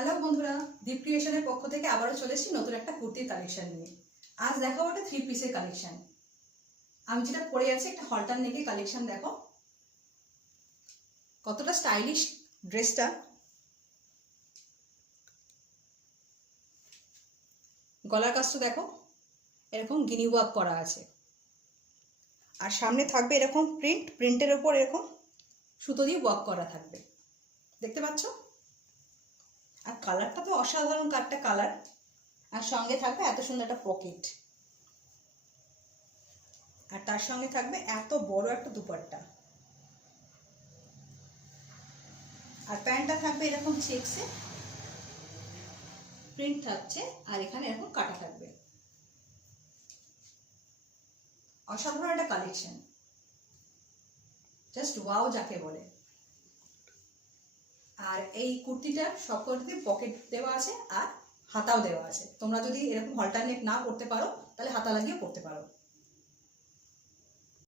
Hello বন্ধুরা, দীপ ক্রিয়েশনের পক্ষ থেকে আবারও চলে এসেছি নতুন একটা কুর্তির কালেকশন নিয়ে। আজ দেখাবো একটা 3 পিসের কালেকশন। আমি যেটা পরে আছি একটা হলটার নেকের কালেকশন। দেখো কতটা স্টাইলিশ ড্রেসটা। গলার কাজটা দেখো, এরকম গিনি ওয়ার্ক করা আছে, আর সামনে থাকবে এরকম প্রিন্টের ওপর এরকম সুতো দিয়ে ওয়ার্ক করা থাকবে, দেখতে পাচ্ছ? আর কালারটা তো অসাধারণ একটা কালার, আর সঙ্গে থাকবে এত সুন্দর একটা পকেট, আর তার সঙ্গে থাকবে এত বড় একটা দুপাট্টা, আর প্যান্টটা থাকবে এরকম চেকসে প্রিন্ট থাকছে, আর এখানে এরকম কাটা থাকবে। অসাধারণ একটা কালেকশন, জাস্ট ওয়াও যাকে বলে। আর এই কুর্তিটার সবকটাতে পকেট দেওয়া আছে আর হাতাও দেওয়া আছে। তোমরা যদি এরকম হলটার নেক না করতে পারো তাহলে হাতা লাগিয়ে পরতে পারো।